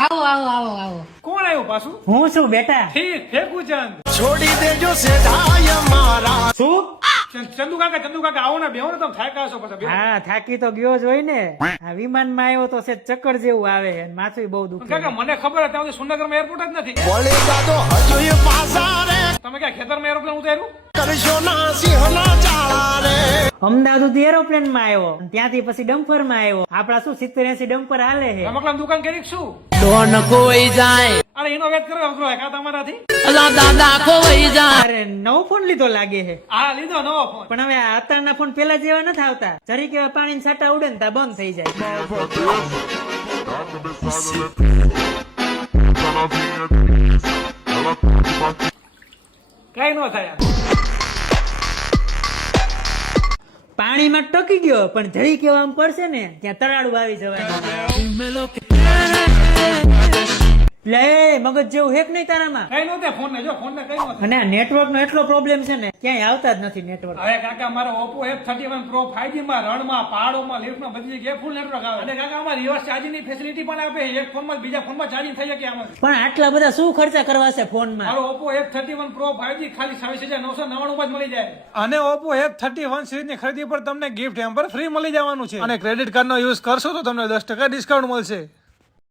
આવો આવો આવો આવો. કોણ આવ્યું પાછું? હું છું બેટા. ઠીક ફેકુચંદ. છોડી દેજો સેઠાય મારા. શું? ચંદુ કાકા આવો ને બેહો ને તમે થાક્યા છો પછી બેહો. હા થાકી તો ગયો જ હોય ને. આ વિમાનમાં આવ્યો તો છે ચક્કર જેવું આવે છે માથું બહુ દુખે. કાકા મને ખબર હતી ત્યાં સુરનગરમાં એરપોર્ટ જ નથી. વળેગા તો હજુ એ પાછા રે. તમે ક્યાં ખેતરમાં એરોપ્લેન ઉતાર્યું? કરશો ના સિંહના ચાળા રે. અમદાવાદ સુધી એરોપ્લેન માં આવ્યો ત્યાંથી પછી ડમ્પર માં આવ્યો. આપડા શું 70-80 ડમ્પર હાલે છે. રમકડાની દુકાન કરી શું? ડોન ખોઈ જાય, અરે એનો વેત કરો અઘરો કા તમારાથી? અલા દાદા ખોઈ જાય. અરે નવો ફોન લીધો લાગે છે. હા લીધો નવો ફોન. પણ હવે આ અત્યારના ફોન પેલા જેવા નથી આવતા. જરીક એવા પાણીના છાંટા ઉડે ને ત્યાં બંધ થઈ જાય. કઈ નો થાય. પાણીમાં ટકી ગયો પણ જરીક એવા આમ પડશે ને ત્યાં તરાડું આવી જવાય. લે મગજ જેવું હેક નહીં તારામાં. કઈ નો થાય ફોન ને જો ફોન ને કઈ નો થાય. અને આ નેટવર્ક નો એટલો પ્રોબ્લેમ છે ને ક્યાંય આવતા જ નથી નેટવર્ક. હવે કાકા મારો Oppo F31 Pro 5G માં રણમાં પહાડોમાં લિફ્ટમાં બધી જગ્યાએ ફૂલ નેટવર્ક આવે. અને કાકા આમાં રિવર્સ ચાર્જિંગ ની ફેસિલિટી પણ આપે. એક ફોનમાં બીજા ફોનમાં ચાર્જિંગ થઈ શકે આમાં. પણ આટલા બધા શું ખર્ચા કરવા છે ફોનમાં? મારો Oppo F31 Pro 5G ખાલી 27,999 માં જ મળી જાય. અને Oppo F31 સિરીઝ ની ખરીદી પર તમને ગિફ્ટ હેમ્પર ફ્રી મળી જવાનું છે. અને ક્રેડિટ કાર્ડ નો યુઝ કરશો તો તમને 10% ડિસ્કાઉન્ટ મળશે.